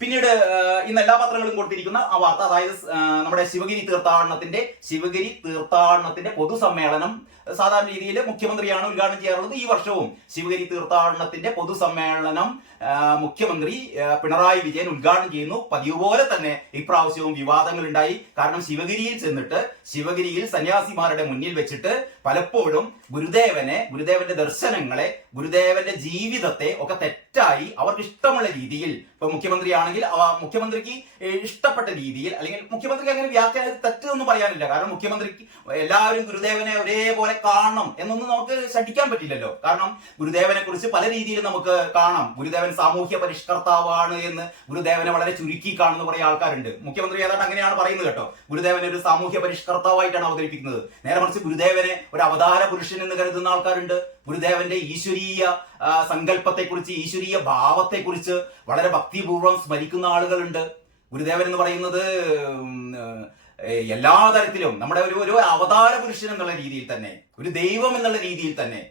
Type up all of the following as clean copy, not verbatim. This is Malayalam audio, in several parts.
പിന്നീട് ഇന്ന് എല്ലാ പത്രങ്ങളും കൊടുത്തിരിക്കുന്ന ആ വാർത്ത, അതായത് നമ്മുടെ ശിവഗിരി തീർത്ഥാടനത്തിന്റെ പൊതുസമ്മേളനം സാധാരണ രീതിയിൽ മുഖ്യമന്ത്രിയാണ് ഉദ്ഘാടനം ചെയ്യാറുള്ളത്. ഈ വർഷവും ശിവഗിരി തീർത്ഥാടനത്തിന്റെ പൊതുസമ്മേളനം മുഖ്യമന്ത്രി പിണറായി വിജയൻ ഉദ്ഘാടനം ചെയ്യുന്നു. പതിവ് പോലെ തന്നെ ഇപ്രാവശ്യവും വിവാദങ്ങൾ ഉണ്ടായി. കാരണം ശിവഗിരിയിൽ ചെന്നിട്ട് ശിവഗിരിയിൽ സന്യാസിമാരുടെ മുന്നിൽ വെച്ചിട്ട് പലപ്പോഴും ഗുരുദേവന്റെ ദർശനങ്ങളെ, ഗുരുദേവന്റെ ജീവിതത്തെ ഒക്കെ തെറ്റായി അവർക്ക് ഇഷ്ടമുള്ള രീതിയിൽ, ഇപ്പൊ മുഖ്യമന്ത്രിയാണെങ്കിൽ മുഖ്യമന്ത്രിക്ക് ഇഷ്ടപ്പെട്ട രീതിയിൽ, അല്ലെങ്കിൽ മുഖ്യമന്ത്രിക്ക് അങ്ങനെ വ്യാഖ്യാനം തെറ്റൊന്നും പറയാനില്ല. കാരണം മുഖ്യമന്ത്രിക്ക് എല്ലാവരും ഗുരുദേവനെ ഒരേപോലെ കാണണം എന്നൊന്നും നമുക്ക് ശഠിക്കാൻ പറ്റില്ലല്ലോ. കാരണം ഗുരുദേവനെ കുറിച്ച് പല രീതിയിൽ നമുക്ക് കാണാം. ഗുരുദേവൻ സാമൂഹ്യ പരിഷ്കർത്താവാണ് എന്ന് ഗുരുദേവനെ വളരെ ചുരുക്കി കാണുന്ന കുറെ ആൾക്കാരുണ്ട്. മുഖ്യമന്ത്രി ഏതാണ്ട് അങ്ങനെയാണ് പറയുന്നത് കേട്ടോ. ഗുരുദേവനെ ഒരു സാമൂഹ്യ പരിഷ്കർത്താവായിട്ടാണ് അവതരിപ്പിക്കുന്നത്. നേരെ മറിച്ച് ഗുരുദേവനെ ഒരു അവതാര പുരുഷൻ എന്ന് കരുതുന്ന ആൾക്കാരുണ്ട്. ഗുരുദേവന്റെ ഈശ്വരീയ സങ്കല്പത്തെക്കുറിച്ച്, ഈശ്വരീയ ഭാവത്തെക്കുറിച്ച് വളരെ ഭക്തിപൂർവ്വം സ്മരിക്കുന്ന ആളുകളുണ്ട്. ഗുരുദേവൻ എന്ന് പറയുന്നത് എല്ലാ തരത്തിലും നമ്മുടെ ഒരു അവതാര പുരുഷൻ എന്നുള്ള രീതിയിൽ തന്നെ, ഒരു ദൈവം എന്നുള്ള രീതിയിൽ തന്നെ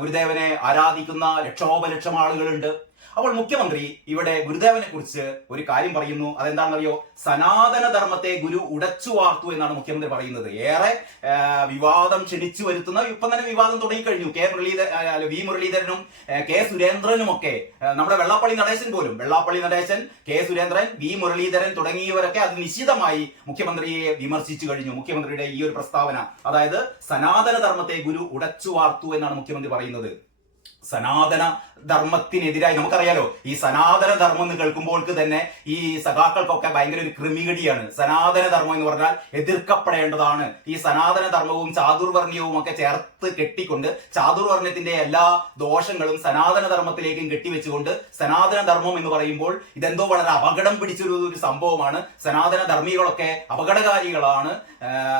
ഗുരുദേവനെ ആരാധിക്കുന്ന ലക്ഷോപലക്ഷം ആളുകളുണ്ട്. അപ്പോൾ മുഖ്യമന്ത്രി ഇവിടെ ഗുരുദേവനെ കുറിച്ച് ഒരു കാര്യം പറയുന്നു. അതെന്താണെന്നറിയോ? സനാതന ധർമ്മത്തെ ഗുരു ഉടച്ചു വാർത്തു എന്നാണ് മുഖ്യമന്ത്രി പറയുന്നത്. ഏറെ വിവാദം ക്ഷണിച്ചു വരുത്തുന്ന, ഇപ്പം തന്നെ വിവാദം തുടങ്ങിക്കഴിഞ്ഞു. വി മുരളീധരനും കെ സുരേന്ദ്രനും ഒക്കെ, നമ്മുടെ വെള്ളാപ്പള്ളി നടേശൻ, കെ സുരേന്ദ്രൻ, വി മുരളീധരൻ തുടങ്ങിയവരൊക്കെ അത് നിശ്ചിതമായി മുഖ്യമന്ത്രിയെ വിമർശിച്ചു കഴിഞ്ഞു. മുഖ്യമന്ത്രിയുടെ ഈ ഒരു പ്രസ്താവന, അതായത് സനാതന ധർമ്മത്തെ ഗുരു ഉടച്ചു വാർത്തു എന്നാണ് മുഖ്യമന്ത്രി പറയുന്നത്. സനാതന ധർമ്മത്തിനെതിരായി, നമുക്കറിയാലോ, ഈ സനാതന ധർമ്മം എന്ന് കേൾക്കുമ്പോൾ തന്നെ ഈ സഖാക്കൾക്കൊക്കെ ഭയങ്കര ഒരു ക്രിമികടിയാണ്. സനാതന ധർമ്മം എന്ന് പറഞ്ഞാൽ എതിർക്കപ്പെടേണ്ടതാണ്. ഈ സനാതന ധർമ്മവും ചാതുർവർണ്ണയവും ഒക്കെ ചേർത്ത് കെട്ടിക്കൊണ്ട്, ചാതുർവർണ്ണയത്തിന്റെ എല്ലാ ദോഷങ്ങളും സനാതന ധർമ്മത്തിലേക്കും കെട്ടിവെച്ചുകൊണ്ട്, സനാതന ധർമ്മം എന്ന് പറയുമ്പോൾ ഇതെന്തോ വളരെ അപകടം പിടിച്ചൊരു സംഭവമാണ്, സനാതന ധർമ്മികളൊക്കെ അപകടകാരികളാണ്,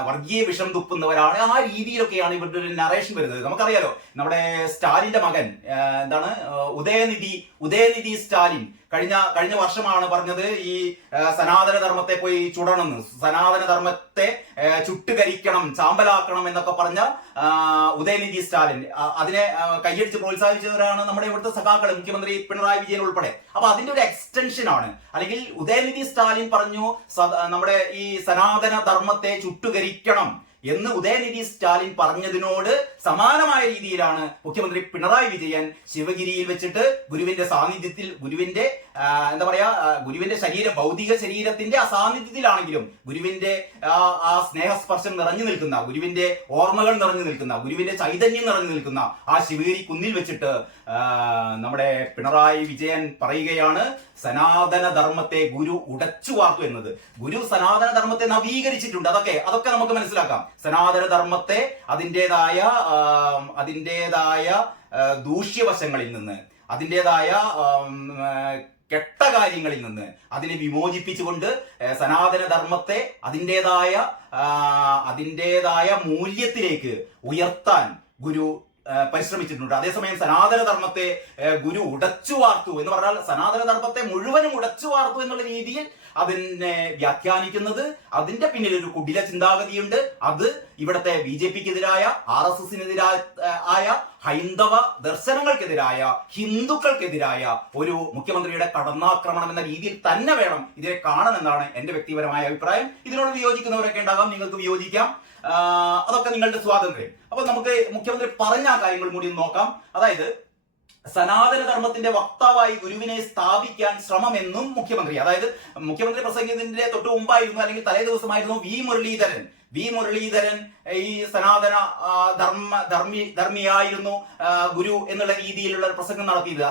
വർഗീയ വിഷം തുപ്പുന്നവരാണ്, ആ രീതിയിലൊക്കെയാണ് ഇവരുടെ ഒരു നറേഷൻ വരുന്നത്. നമുക്കറിയാലോ, നമ്മുടെ സ്റ്റാലിന്റെ മകൻ എന്താണ്, ഉദയനിധി സ്റ്റാലിൻ കഴിഞ്ഞ വർഷമാണ് പറഞ്ഞത് ഈ സനാതന ധർമ്മത്തെ പോയി ചുടണമെന്ന്, സനാതന ധർമ്മത്തെ ചുട്ടുകരിക്കണം, ചാമ്പലാക്കണം എന്നൊക്കെ പറഞ്ഞ ഉദയനിധി സ്റ്റാലിൻ, അതിനെ കൈയടിച്ച് പ്രോത്സാഹിച്ചവരാണ് നമ്മുടെ ഇവിടുത്തെ സഖാക്കൾ, മുഖ്യമന്ത്രി പിണറായി വിജയൻ ഉൾപ്പെടെ. അപ്പൊ അതിന്റെ ഒരു എക്സ്റ്റൻഷൻ ആണ്. അല്ലെങ്കിൽ ഉദയനിധി സ്റ്റാലിൻ പറഞ്ഞു നമ്മുടെ ഈ സനാതന ധർമ്മത്തെ ചുട്ടുകരിക്കണം എന്ന് ഉദയനിധി സ്റ്റാലിൻ പറഞ്ഞതിനോട് സമാനമായ രീതിയിലാണ് മുഖ്യമന്ത്രി പിണറായി വിജയൻ ശിവഗിരിയിൽ വെച്ചിട്ട് ഗുരുവിന്റെ സാന്നിധ്യത്തിൽ, ഗുരുവിന്റെ ഭൗതിക ശരീരത്തിന്റെ അസാന്നിധ്യത്തിലാണെങ്കിലും ഗുരുവിന്റെ ആ സ്നേഹസ്പർശം നിറഞ്ഞു നിൽക്കുന്ന, ഗുരുവിന്റെ ഓർമ്മകൾ നിറഞ്ഞു നിൽക്കുന്ന, ഗുരുവിന്റെ ചൈതന്യം നിറഞ്ഞു നിൽക്കുന്ന ആ ശിവഗിരി കുന്നിൽ വെച്ചിട്ട് നമ്മുടെ പിണറായി വിജയൻ പറയുകയാണ് സനാതന ധർമ്മത്തെ ഗുരു ഉടച്ചു വാർത്തു എന്നത്. ഗുരു സനാതന ധർമ്മത്തെ നവീകരിച്ചിട്ടുണ്ട്. അതൊക്കെ നമുക്ക് മനസ്സിലാക്കാം. സനാതന ധർമ്മത്തെ അതിൻ്റെതായ ദൂഷ്യവശങ്ങളിൽ നിന്ന്, അതിൻ്റെതായ കെട്ട കാര്യങ്ങളിൽ നിന്ന് അതിനെ വിമോചിപ്പിച്ചുകൊണ്ട് സനാതന ധർമ്മത്തെ അതിൻ്റെതായ മൂല്യത്തിലേക്ക് ഉയർത്താൻ ഗുരു പരിശ്രമിച്ചിട്ടുണ്ട്. അതേസമയം സനാതന ധർമ്മത്തെ ഗുരു ഉടച്ചു വാർത്തു എന്ന് പറഞ്ഞാൽ സനാതന ധർമ്മത്തെ മുഴുവനും ഉടച്ചു വാർത്തു എന്നുള്ള രീതിയിൽ അതിനെ വ്യാഖ്യാനിക്കുന്നത്, അതിന്റെ പിന്നിൽ ഒരു കുടില ചിന്താഗതിയുണ്ട്. അത് ഇവിടുത്തെ BJPക്കെതിരായ, RSSനെതിരായ, ഹൈന്ദവ ദർശനങ്ങൾക്കെതിരായ, ഹിന്ദുക്കൾക്കെതിരായ ഒരു മുഖ്യമന്ത്രിയുടെ കടന്നാക്രമണം എന്ന രീതിയിൽ തന്നെ വേണം ഇതിനെ കാണണമെന്നാണ് എന്റെ വ്യക്തിപരമായ അഭിപ്രായം. ഇതിനോട് വിയോജിക്കുന്നവരൊക്കെ ഉണ്ടാകാം, നിങ്ങൾക്ക് വിയോജിക്കാം, അതൊക്കെ നിങ്ങളുടെ സ്വാതന്ത്ര്യം. അപ്പൊ നമുക്ക് മുഖ്യമന്ത്രി പറഞ്ഞ കാര്യങ്ങൾ കൂടി നോക്കാം. അതായത് സനാതന ധർമ്മത്തിന്റെ വക്താവായി ഗുരുവിനെ സ്ഥാപിക്കാൻ ശ്രമമെന്നും മുഖ്യമന്ത്രി പ്രസംഗത്തിന്റെ തൊട്ട് മുമ്പായിരുന്നു, അല്ലെങ്കിൽ തലേ ദിവസമായിരുന്നു വി മുരളീധരൻ ഈ സനാതന ധർമ്മിയായിരുന്നു ഗുരു എന്നുള്ള രീതിയിലുള്ള ഒരു പ്രസംഗം നടത്തിയത്.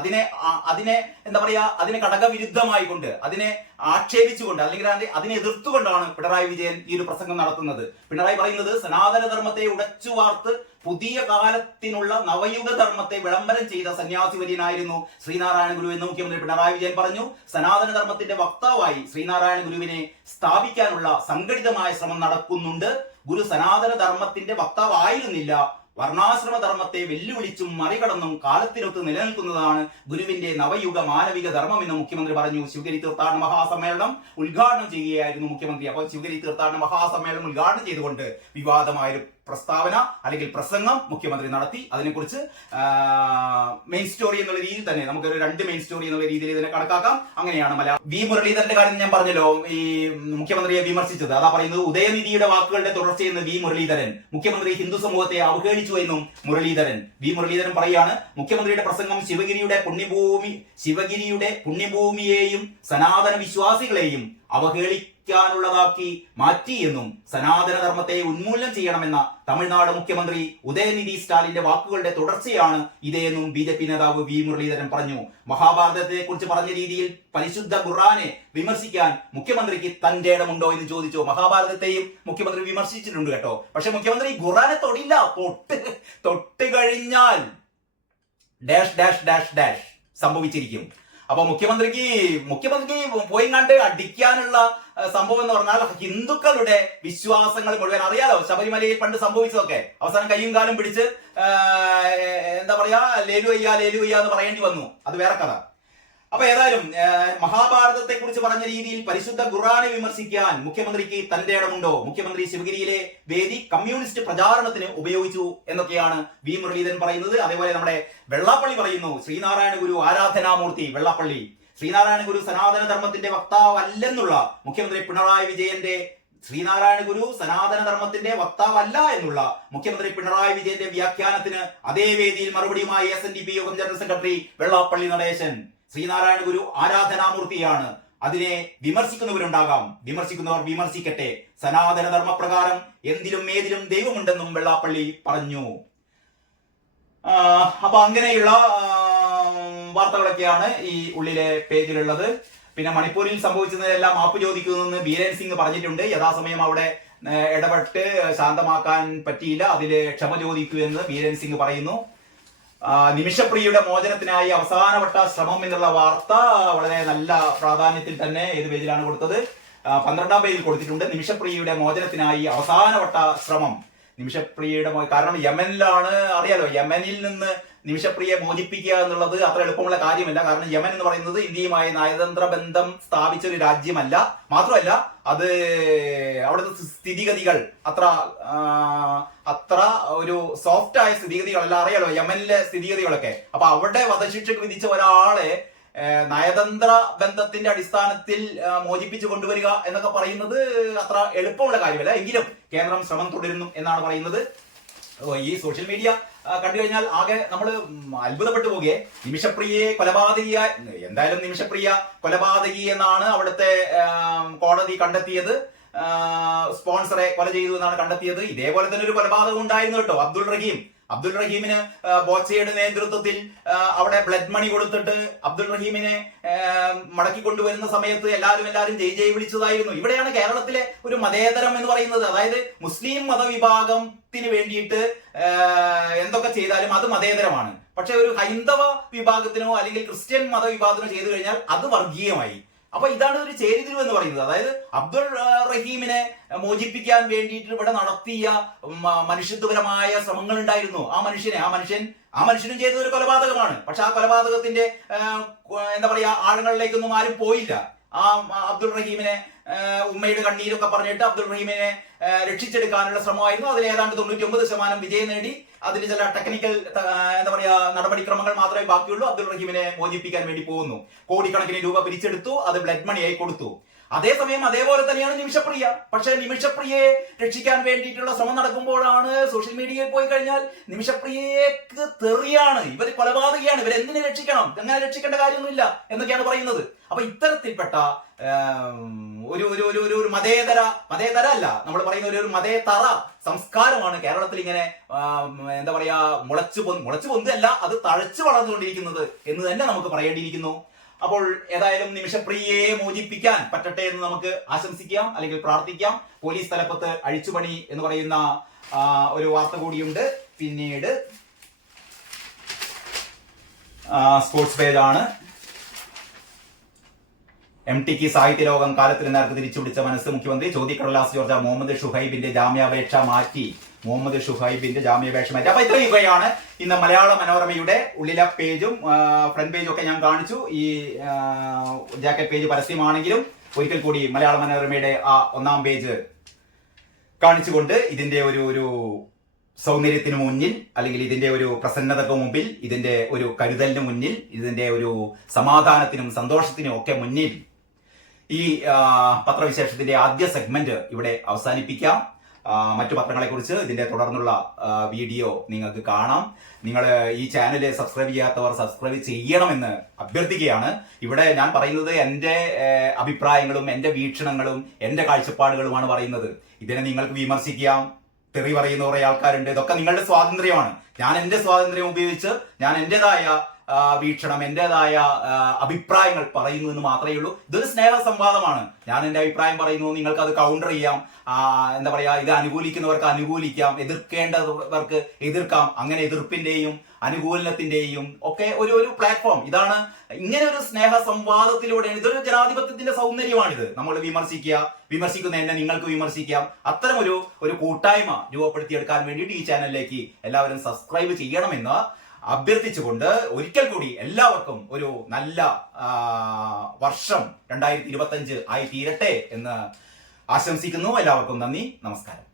അതിനെ ഘടകവിരുദ്ധമായിക്കൊണ്ട്, അതിനെ ആക്ഷേപിച്ചുകൊണ്ട്, അല്ലെങ്കിൽ അതിനെ എതിർത്തുകൊണ്ടാണ് പിണറായി വിജയൻ ഈ ഒരു പ്രസംഗം നടത്തുന്നത്. പിണറായി പറയുന്നത് സനാതന ധർമ്മത്തെ ഉടച്ചു വാർത്ത് പുതിയ കാലത്തിനുള്ള നവയുഗ ധർമ്മത്തെ വിളംബരം ചെയ്ത സന്യാസി വര്യനായിരുന്നു ശ്രീനാരായണ ഗുരു എന്ന് മുഖ്യമന്ത്രി പിണറായി വിജയൻ പറഞ്ഞു. സനാതന ധർമ്മത്തിന്റെ വക്താവായി ശ്രീനാരായണ ഗുരുവിനെ സ്ഥാപിക്കാനുള്ള സംഘടിതമായ ശ്രമം നടക്കുന്നുണ്ട്. ഗുരു സനാതന ധർമ്മത്തിന്റെ വക്താവായിരുന്നില്ല, വർണ്ണാശ്രമ ധർമ്മത്തെ വെല്ലുവിളിച്ചും മറികടന്നും കാലത്തിനൊത്ത് നിലനിൽക്കുന്നതാണ് ഗുരുവിന്റെ നവയുഗ മാനവിക ധർമ്മം എന്ന് മുഖ്യമന്ത്രി പറഞ്ഞു. ശിവഗിരി തീർത്ഥാടന മഹാസമ്മേളനം ഉദ്ഘാടനം ചെയ്യുകയായിരുന്നു മുഖ്യമന്ത്രി. അപ്പോൾ ശിവഗിരി തീർത്ഥാടന മഹാസമ്മേളനം ഉദ്ഘാടനം ചെയ്തുകൊണ്ട് വിവാദമായൊരു പ്രസ്താവന അല്ലെങ്കിൽ പ്രസംഗം മുഖ്യമന്ത്രി നടത്തി. അതിനെക്കുറിച്ച് മെയിൻ സ്റ്റോറി എന്നുള്ള രീതിയിൽ തന്നെ നമുക്കൊരു 2 മെയിൻ സ്റ്റോറി എന്നുള്ള രീതിയിൽ ഇതിനെ കണക്കാക്കാം. അങ്ങനെയാണ് വി മുരളീധരന്റെ കാര്യം ഞാൻ പറഞ്ഞല്ലോ, ഈ മുഖ്യമന്ത്രിയെ വിമർശിച്ചത്. അതാ പറയുന്നത്, ഉദയനിധിയുടെ വാക്കുകളുടെ തുടർച്ചയെന്ന് വി മുരളീധരൻ. മുഖ്യമന്ത്രി ഹിന്ദു സമൂഹത്തെ അവഹേളിച്ചു എന്നും വി മുരളീധരൻ പറയാണ്. മുഖ്യമന്ത്രിയുടെ പ്രസംഗം ശിവഗിരിയുടെ പുണ്യഭൂമിയെയും സനാതന വിശ്വാസികളെയും അവഹേളിക്കാനുള്ളതാക്കി മാറ്റി എന്നും സനാതന ധർമ്മത്തെ ഉന്മൂലനം ചെയ്യണമെന്ന തമിഴ്നാട് മുഖ്യമന്ത്രി ഉദയനിധി സ്റ്റാലിന്റെ വാക്കുകളുടെ തുടർച്ചയാണ് ഇതേന്നും BJP നേതാവ് വി മുരളീധരൻ പറഞ്ഞു. മഹാഭാരതത്തെ കുറിച്ച് പറഞ്ഞ രീതിയിൽ പരിശുദ്ധ ഖുർആനെ വിമർശിക്കാൻ മുഖ്യമന്ത്രിക്ക് തന്റെ ഇടമുണ്ടോ എന്ന് ചോദിച്ചു. മഹാഭാരതത്തെയും മുഖ്യമന്ത്രി വിമർശിച്ചിട്ടുണ്ട് കേട്ടോ. പക്ഷെ മുഖ്യമന്ത്രി ഖുർആനെ തൊടില്ല. തൊട്ട് കഴിഞ്ഞാൽ ഡാഷ് ഡാഷ് ഡാഷ് ഡാഷ് സംഭവിച്ചിരിക്കും. അപ്പൊ മുഖ്യമന്ത്രിക്ക് പോയി കണ്ട് അടിക്കാനുള്ള സംഭവം എന്ന് പറഞ്ഞാൽ ഹിന്ദുക്കളുടെ വിശ്വാസങ്ങൾ മുഴുവൻ അറിയാലോ. ശബരിമലയിൽ പണ്ട് സംഭവിച്ചതൊക്കെ അവസാനം കയ്യും കാലും പിടിച്ച് എന്താ പറയാ ലേലുവയ്യ എന്ന് പറയേണ്ടി വന്നു. അത് വേറെ കഥ. അപ്പൊ ഏതായാലും മഹാഭാരതത്തെ കുറിച്ച് പറഞ്ഞ രീതിയിൽ പരിശുദ്ധ ഖുർആനെ വിമർശിക്കാൻ മുഖ്യമന്ത്രിക്ക് തന്റെ ഇടമുണ്ടോ? മുഖ്യമന്ത്രി ശിവഗിരിയിലെ വേദി കമ്മ്യൂണിസ്റ്റ് പ്രചാരണത്തിന് ഉപയോഗിച്ചു എന്നൊക്കെയാണ് വി മുരളീധരൻ പറയുന്നത്. അതേപോലെ നമ്മുടെ വെള്ളാപ്പള്ളി പറയുന്നു, ശ്രീനാരായണ ഗുരു ആരാധനാമൂർത്തി. വെള്ളാപ്പള്ളി ശ്രീനാരായണ ഗുരു സനാതന ധർമ്മത്തിന്റെ വക്താവല്ലെന്നുള്ള മുഖ്യമന്ത്രി പിണറായി വിജയന്റെ ശ്രീനാരായണ ഗുരു സനാതന ധർമ്മത്തിന്റെ വക്താവല്ല എന്നുള്ള മുഖ്യമന്ത്രി പിണറായി വിജയന്റെ വ്യാഖ്യാനത്തിന് അതേ വേദിയിൽ മറുപടിയുമായി SNDP യോഗം ജനറൽ സെക്രട്ടറി വെള്ളാപ്പള്ളി നടേശൻ. ശ്രീനാരായണ ഗുരു ആരാധനാമൂർത്തിയാണ്. അതിനെ വിമർശിക്കുന്നവരുണ്ടാകാം. വിമർശിക്കുന്നവർ വിമർശിക്കട്ടെ. സനാതന ധർമ്മപ്രകാരം എന്തിലും ഏതിലും ദൈവമുണ്ടെന്നും വെള്ളാപ്പള്ളി പറഞ്ഞു. അപ്പൊ അങ്ങനെയുള്ള വാർത്തകളൊക്കെയാണ് ഈ ഉള്ളിലെ പേജിലുള്ളത്. പിന്നെ മണിപ്പൂരിൽ സംഭവിച്ചതെല്ലാം മാപ്പ് ചോദിക്കുമെന്ന് ബീരൻ സിംഗ് പറഞ്ഞിട്ടുണ്ട്. യഥാസമയം അവിടെ ഇടപെട്ട് ശാന്തമാക്കാൻ പറ്റിയില്ല. അതില് ക്ഷമ ചോദിക്കൂ എന്ന് ബീരൻ സിംഗ് പറയുന്നു. നിമിഷപ്രിയയുടെ മോചനത്തിനായി അവസാനവട്ട ശ്രമം എന്നുള്ള വാർത്ത വളരെ നല്ല പ്രാധാന്യത്തിൽ തന്നെ ഏത് പേജിലാണ് കൊടുത്തത്? 12ാം പേജിൽ കൊടുത്തിട്ടുണ്ട്. നിമിഷപ്രിയയുടെ മോചനത്തിനായി അവസാനവട്ട ശ്രമം. നിമിഷപ്രിയയുടെ കാരണം യമനിലാണ്, അറിയാലോ. യമനിൽ നിന്ന് നിമിഷപ്രിയയെ മോചിപ്പിക്കുക എന്നുള്ളത് അത്ര എളുപ്പമുള്ള കാര്യമല്ല. കാരണം യമൻ എന്ന് പറയുന്നത് ഇന്ത്യയുമായി നയതന്ത്ര ബന്ധം സ്ഥാപിച്ച ഒരു രാജ്യമല്ല. മാത്രമല്ല അത് അവിടുത്തെ സ്ഥിതിഗതികൾ അത്ര ഒരു സോഫ്റ്റ് ആയ സ്ഥിതിഗതികളല്ല. അറിയാലോ യമനിലെ സ്ഥിതിഗതികളൊക്കെ. അപ്പൊ അവിടെ വധശിക്ഷയ്ക്ക് വിധിച്ച ഒരാളെ നയതന്ത്ര ബന്ധത്തിന്റെ അടിസ്ഥാനത്തിൽ മോചിപ്പിച്ചു കൊണ്ടുവരിക എന്നൊക്കെ പറയുന്നത് അത്ര എളുപ്പമുള്ള കാര്യമല്ല. എങ്കിലും കേന്ദ്രം ശ്രമം തുടരുന്നു എന്നാണ് പറയുന്നത്. ഈ സോഷ്യൽ മീഡിയ കണ്ടു കഴിഞ്ഞാൽ ആകെ നമ്മൾ അത്ഭുതപ്പെട്ടു പോകുകയെ. നിമിഷപ്രിയയെ എന്തായാലും നിമിഷപ്രിയ കൊലപാതകി എന്നാണ് അവിടുത്തെ കോടതി കണ്ടെത്തിയത്. സ്പോൺസറെ കൊല ചെയ്തു എന്നാണ് കണ്ടെത്തിയത്. ഇതേപോലെ തന്നെ ഒരു കൊലപാതകം ഉണ്ടായിരുന്നു കേട്ടോ. അബ്ദുൾ റഹീമിന് ബോച്ചയുടെ നേതൃത്വത്തിൽ അവിടെ ബ്ലഡ് മണി കൊടുത്തിട്ട് അബ്ദുൾ റഹീമിനെ മടക്കി കൊണ്ടുവരുന്ന സമയത്ത് എല്ലാവരും ജയ് വിളിച്ചതായിരുന്നു. ഇവിടെയാണ് കേരളത്തിലെ ഒരു മതേതരം എന്ന് പറയുന്നത്. അതായത് മുസ്ലിം മതവിഭാഗത്തിന് വേണ്ടിയിട്ട് എന്തൊക്കെ ചെയ്താലും അത് മതേതരമാണ്. പക്ഷെ ഒരു ഹൈന്ദവ വിഭാഗത്തിനോ അല്ലെങ്കിൽ ക്രിസ്ത്യൻ മതവിഭാഗത്തിനോ ചെയ്തു കഴിഞ്ഞാൽ അത് വർഗീയമായി. അപ്പൊ ഇതാണ് ഒരു ചേരിതിരിവ് എന്ന് പറയുന്നത്. അതായത് അബ്ദുൾ റഹീമിനെ മോചിപ്പിക്കാൻ വേണ്ടിയിട്ട് ഇവിടെ നടത്തിയ മനുഷ്യത്വപരമായ ശ്രമങ്ങൾ ഉണ്ടായിരുന്നു. ആ മനുഷ്യനും ചെയ്തത് ഒരു കൊലപാതകമാണ്. പക്ഷെ ആ കൊലപാതകത്തിന്റെ എന്താ പറയാ ആഴങ്ങളിലേക്കൊന്നും ആരും പോയില്ല. ആ അബ്ദുൾ റഹീമിനെ ഉമ്മയുടെ കണ്ണീരൊക്കെ പറഞ്ഞിട്ട് അബ്ദുൾ റഹീമിനെ രക്ഷിച്ചെടുക്കാനുള്ള ശ്രമമായിരുന്നു. അതിൽ ഏതാണ്ട് 99% വിജയം നേടി. അതിന് ചില ടെക്നിക്കൽ എന്താ പറയാ നടപടിക്രമങ്ങൾ മാത്രമേ ബാക്കിയുള്ളൂ. അബ്ദുൾ റഹീമിനെ മോചിപ്പിക്കാൻ വേണ്ടി പോകുന്നു. കോടിക്കണക്കിന് രൂപ പിരിച്ചെടുത്തു. അത് ബ്ലഡ് മണിയായി കൊടുത്തു. അതേസമയം അതേപോലെ തന്നെയാണ് നിമിഷപ്രിയ. പക്ഷെ നിമിഷപ്രിയയെ രക്ഷിക്കാൻ വേണ്ടിയിട്ടുള്ള ശ്രമം നടക്കുമ്പോഴാണ് സോഷ്യൽ മീഡിയയിൽ പോയി കഴിഞ്ഞാൽ നിമിഷപ്രിയക്ക് തെറിയാണ്. ഇവർ കൊലപാതകയാണ്, ഇവരെന്തിനെ രക്ഷിക്കണം, എങ്ങനെ രക്ഷിക്കേണ്ട കാര്യമൊന്നുമില്ല എന്നൊക്കെയാണ് പറയുന്നത്. അപ്പൊ ഇത്തരത്തിൽപ്പെട്ട ഒരു മതേതര അല്ല, നമ്മൾ പറയുന്ന ഒരു മതേതര സംസ്കാരമാണ് കേരളത്തിൽ ഇങ്ങനെ എന്താ പറയാ മുളച്ചു പൊന്തല്ല, അത് തഴച്ചു വളർന്നുകൊണ്ടിരിക്കുന്നത് എന്ന് തന്നെ നമുക്ക് പറയേണ്ടിയിരിക്കുന്നു. അപ്പോൾ ഏതായാലും നിമിഷപ്രിയയെ മോചിപ്പിക്കാൻ പറ്റട്ടെ എന്ന് നമുക്ക് ആശംസിക്കാം, അല്ലെങ്കിൽ പ്രാർത്ഥിക്കാം. പോലീസ് തലപ്പത്ത് അഴിച്ചുപണി എന്ന് പറയുന്ന ഒരു വാർത്ത കൂടിയുണ്ട്. പിന്നീട് സ്പോർട്സ് പേജാണ്. MTക്ക് സാഹിത്യ ലോകം കാലത്തിന് നേർക്ക് തിരിച്ചുപിടിച്ച മനസ്സ്. മുഖ്യമന്ത്രി ചോദ്യക്കടലാസ് ജോർജ മുഹമ്മദ് ഷുഹൈബിന്റെ ജാമ്യാപേക്ഷ മാറ്റി. അപ്പൊ ഇത്രയൊക്കെയാണ് ഇന്ന് മലയാള മനോരമയുടെ ഉള്ളിലെ പേജും ഫ്രണ്ട് പേജും ഒക്കെ ഞാൻ കാണിച്ചു. ഈ ജാക്കറ്റ് പേജ് പരസ്യമാണെങ്കിലും ഒരിക്കൽ കൂടി മലയാള മനോരമയുടെ ആ 1ാം പേജ് കാണിച്ചുകൊണ്ട് ഇതിന്റെ ഒരു സൗന്ദര്യത്തിന് മുന്നിൽ, അല്ലെങ്കിൽ ഇതിന്റെ ഒരു പ്രസന്നതക്ക് മുമ്പിൽ, ഇതിന്റെ ഒരു കരുതലിന് മുന്നിൽ, ഇതിന്റെ ഒരു സമാധാനത്തിനും സന്തോഷത്തിനും ഒക്കെ മുന്നിൽ ഈ പത്രവിശേഷത്തിന്റെ ആദ്യ സെഗ്മെന്റ് ഇവിടെ അവസാനിപ്പിക്കാം. മറ്റു പത്രങ്ങളെക്കുറിച്ച് ഇതിന്റെ തുടർന്നുള്ള വീഡിയോ നിങ്ങൾക്ക് കാണാം. നിങ്ങൾ ഈ ചാനൽ സബ്സ്ക്രൈബ് ചെയ്യാത്തവർ സബ്സ്ക്രൈബ് ചെയ്യണമെന്ന് അഭ്യർത്ഥിക്കുകയാണ്. ഇവിടെ ഞാൻ പറയുന്നത് എൻ്റെ അഭിപ്രായങ്ങളും എൻ്റെ വീക്ഷണങ്ങളും എൻ്റെ കാഴ്ചപ്പാടുകളുമാണ് പറയുന്നത്. ഇതിനെ നിങ്ങൾക്ക് വിമർശിക്കാം, തെറി പറയുന്ന കുറെ ആൾക്കാരുണ്ട്. ഇതൊക്കെ നിങ്ങളുടെ സ്വാതന്ത്ര്യമാണ്. ഞാൻ എൻ്റെ സ്വാതന്ത്ര്യം ഉപയോഗിച്ച് ഞാൻ എൻ്റെതായ വീക്ഷണം, എൻ്റെതായ അഭിപ്രായങ്ങൾ പറയുന്നു എന്ന് മാത്രമേ ഉള്ളൂ. ഇതൊരു സ്നേഹ സംവാദമാണ്. ഞാൻ എൻ്റെ അഭിപ്രായം പറയുന്നു, നിങ്ങൾക്ക് അത് കൗണ്ടർ ചെയ്യാം. എന്താ പറയാ, ഇത് അനുകൂലിക്കുന്നവർക്ക് അനുകൂലിക്കാം, എതിർക്കേണ്ടവർക്ക് എതിർക്കാം. അങ്ങനെ എതിർപ്പിന്റെയും അനുകൂലനത്തിന്റെയും ഒക്കെ ഒരു പ്ലാറ്റ്ഫോം ഇതാണ്. ഇങ്ങനെ ഒരു സ്നേഹ സംവാദത്തിലൂടെ, ഇതൊരു ജനാധിപത്യത്തിന്റെ സൗന്ദര്യമാണിത്. നമ്മൾ വിമർശിക്കുന്ന എന്നെ നിങ്ങൾക്ക് വിമർശിക്കാം. അത്തരം ഒരു കൂട്ടായ്മ രൂപപ്പെടുത്തിയെടുക്കാൻ വേണ്ടിയിട്ട് ഈ ചാനലിലേക്ക് എല്ലാവരും സബ്സ്ക്രൈബ് ചെയ്യണമെന്ന് അഭ്യർത്ഥിച്ചുകൊണ്ട് ഒരിക്കൽ കൂടി എല്ലാവർക്കും ഒരു നല്ല വർഷം 2025 ആയി തീരട്ടെ എന്ന് ആശംസിക്കുന്നു. എല്ലാവർക്കും നന്ദി, നമസ്കാരം.